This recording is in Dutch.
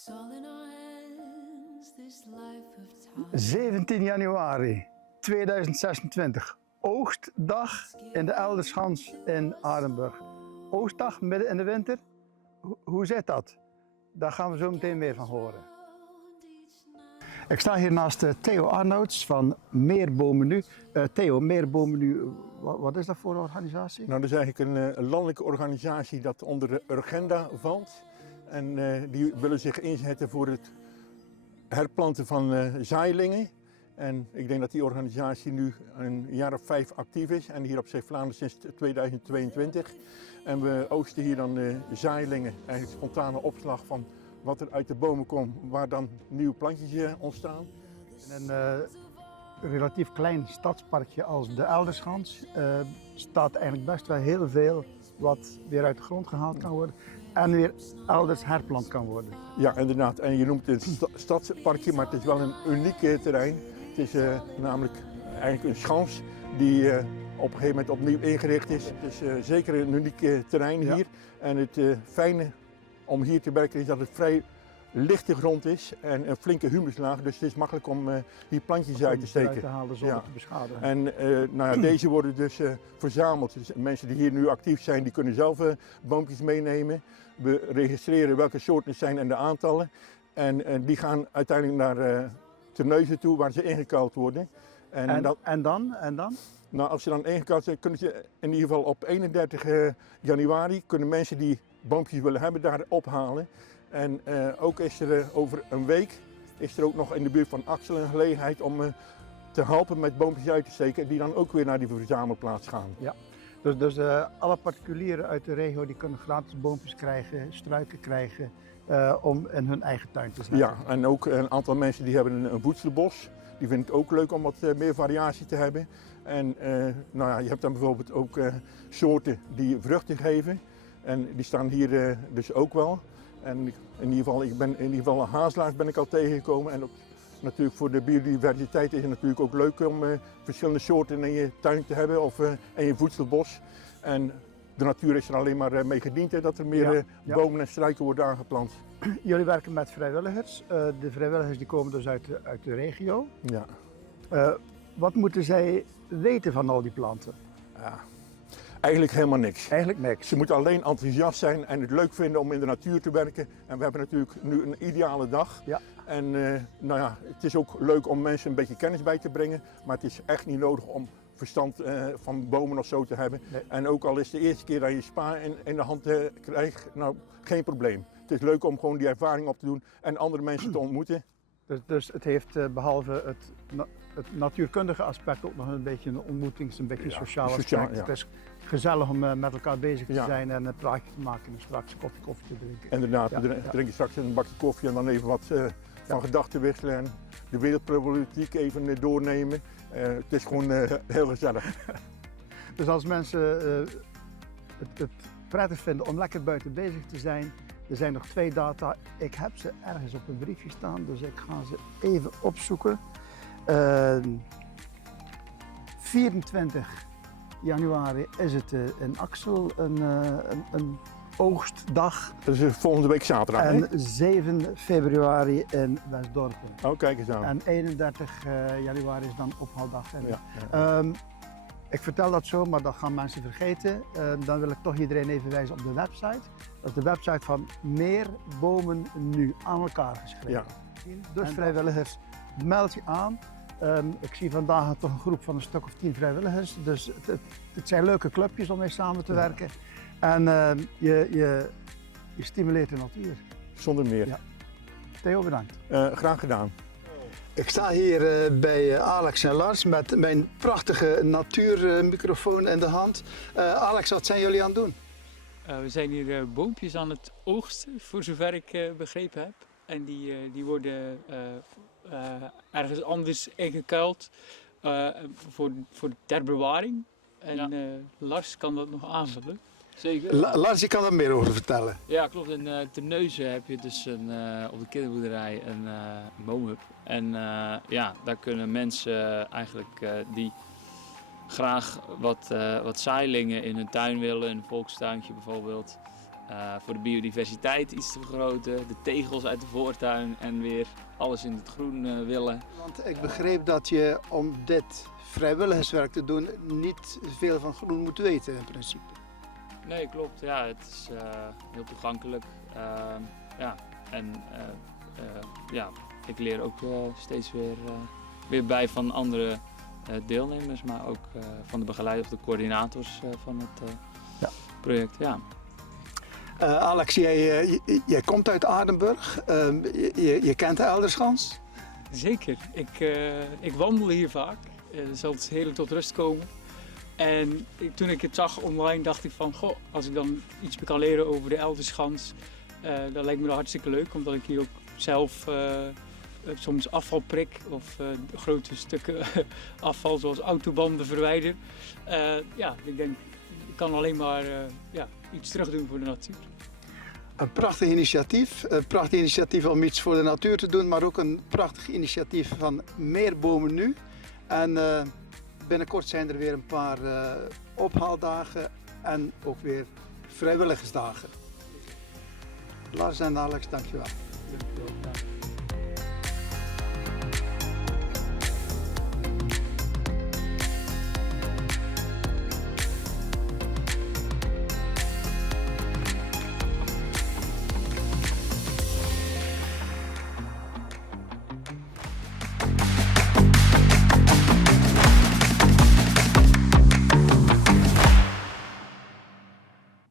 ...17 januari 2026, oogstdag in de Elderschans in Arenburg. Oogstdag midden in de winter, hoe zit dat? Daar gaan we zo meteen meer van horen. Ik sta hier naast Theo Arnouds van Meer Bomen Nu. Theo, Meer Bomen Nu, wat is dat voor een organisatie? Nou, dat is eigenlijk een landelijke organisatie dat onder de Urgenda valt. En die willen zich inzetten voor het herplanten van zaailingen. En ik denk dat die organisatie nu een jaar of 5 actief is. En hier op Zeeuws-Vlaanderen sinds 2022. En we oogsten hier dan zaailingen, eigenlijk spontane opslag van wat er uit de bomen komt, waar dan nieuwe plantjes ontstaan. In een relatief klein stadsparkje als de Elderschans staat eigenlijk best wel heel veel wat weer uit de grond gehaald kan worden en weer elders herplant kan worden. Ja, inderdaad. En je noemt het een stadsparkje, maar het is wel een uniek terrein. Het is namelijk eigenlijk een schans die op een gegeven moment opnieuw ingericht is. Het is zeker een uniek terrein hier. Ja. En het fijne om hier te werken is dat het vrij lichte grond is en een flinke humuslaag. Dus het is makkelijk om hier plantjes uit te steken. Uit te halen zonder te beschadigen. En nou ja, deze worden dus verzameld. Dus mensen die hier nu actief zijn, die kunnen zelf boompjes meenemen. We registreren welke soorten het zijn en de aantallen. En die gaan uiteindelijk naar Terneuzen toe, waar ze ingekuild worden. En dan? Nou, als ze dan ingekuild zijn, kunnen ze in ieder geval op 31 januari kunnen mensen die boompjes willen hebben daar ophalen. En ook is er over een week is er ook nog in de buurt van Axel een gelegenheid om te helpen met boompjes uit te steken die dan ook weer naar die verzamelplaats gaan. Ja. Dus alle particulieren uit de regio die kunnen gratis boompjes krijgen, struiken krijgen om in hun eigen tuin te zetten. Ja, en ook een aantal mensen die hebben een voedselbos. Die vinden het ook leuk om wat meer variatie te hebben. En nou ja, je hebt dan bijvoorbeeld ook soorten die vruchten geven. En die staan hier dus ook wel. En in ieder geval hazelaars ben ik al tegengekomen. En natuurlijk voor de biodiversiteit is het natuurlijk ook leuk om verschillende soorten in je tuin te hebben of in je voedselbos. En de natuur is er alleen maar mee gediend dat er meer bomen en struiken worden aangeplant. Jullie werken met vrijwilligers. De vrijwilligers die komen dus uit de regio. Ja. Wat moeten zij weten van al die planten? Ja. Eigenlijk helemaal niks. Eigenlijk niks. Ze moeten alleen enthousiast zijn en het leuk vinden om in de natuur te werken. En we hebben natuurlijk nu een ideale dag. Ja. En nou ja, het is ook leuk om mensen een beetje kennis bij te brengen. Maar het is echt niet nodig om verstand van bomen of zo te hebben. Nee. En ook al is het de eerste keer dat je spa in de hand krijgt, nou geen probleem. Het is leuk om gewoon die ervaring op te doen en andere mensen te ontmoeten. Dus het heeft behalve het natuurkundige aspect ook nog een beetje een ontmoetings, een beetje sociaal aspect. Ja. Het is gezellig om met elkaar bezig te zijn en een praatje te maken en straks koffie te drinken. Inderdaad, we drinken straks een bakje koffie en dan even wat van gedachten wisselen en de wereldproblematiek even doornemen. Het is gewoon heel gezellig. Dus als mensen het prettig vinden om lekker buiten bezig te zijn, er zijn nog 2 data. Ik heb ze ergens op een briefje staan, dus ik ga ze even opzoeken. 24 januari is het in Axel een oogstdag. Dat is volgende week zaterdag. En 7 februari in Westdorpen. Oh, kijk eens aan. En 31 januari is dan ophaaldag. Ik vertel dat zo, maar dat gaan mensen vergeten. Dan wil ik toch iedereen even wijzen op de website. Dat is de website van Meer Bomen Nu, aan elkaar geschreven. Ja. Dus vrijwilligers, meld je aan. Ik zie vandaag toch een groep van een stuk of 10 vrijwilligers. Dus het zijn leuke clubjes om mee samen te werken. En je stimuleert de natuur. Zonder meer. Ja. Theo, bedankt. Graag gedaan. Ik sta hier bij Alex en Lars met mijn prachtige natuurmicrofoon in de hand. Alex, wat zijn jullie aan het doen? We zijn hier boompjes aan het oogsten, voor zover ik begrepen heb. En die worden ergens anders ingekuild ter bewaring. En Lars kan dat nog aanvullen. Zeker. Lars, je kan er meer over vertellen. Ja, klopt. In Terneuzen heb je dus op de kinderboerderij een boomhub. En daar kunnen mensen eigenlijk die graag wat zaailingen in hun tuin willen, in een volkstuintje bijvoorbeeld, voor de biodiversiteit iets te vergroten, de tegels uit de voortuin en weer alles in het groen willen. Want ik begreep dat je om dit vrijwilligerswerk te doen niet veel van groen moet weten in principe. Nee, klopt. Ja, het is heel toegankelijk. Ja. En ja, ik leer ook steeds weer bij van andere deelnemers, maar ook van de begeleiders of de coördinators van het project. Ja. Alex, jij komt uit Aardenburg. Je kent de Elderschans? Zeker. Ik wandel hier vaak. Zal het heerlijk tot rust komen. En toen ik het zag online dacht ik van, goh, als ik dan iets kan leren over de Elderschans, dat lijkt me wel hartstikke leuk. Omdat ik hier ook zelf soms afval prik of grote stukken afval zoals autobanden verwijder. Ja, ik denk, ik kan alleen maar iets terug doen voor de natuur. Een prachtig initiatief. Een prachtig initiatief om iets voor de natuur te doen, maar ook een prachtig initiatief van meer bomen nu. En binnenkort zijn er weer een paar ophaaldagen en ook weer vrijwilligersdagen. Lars en Alex, dankjewel.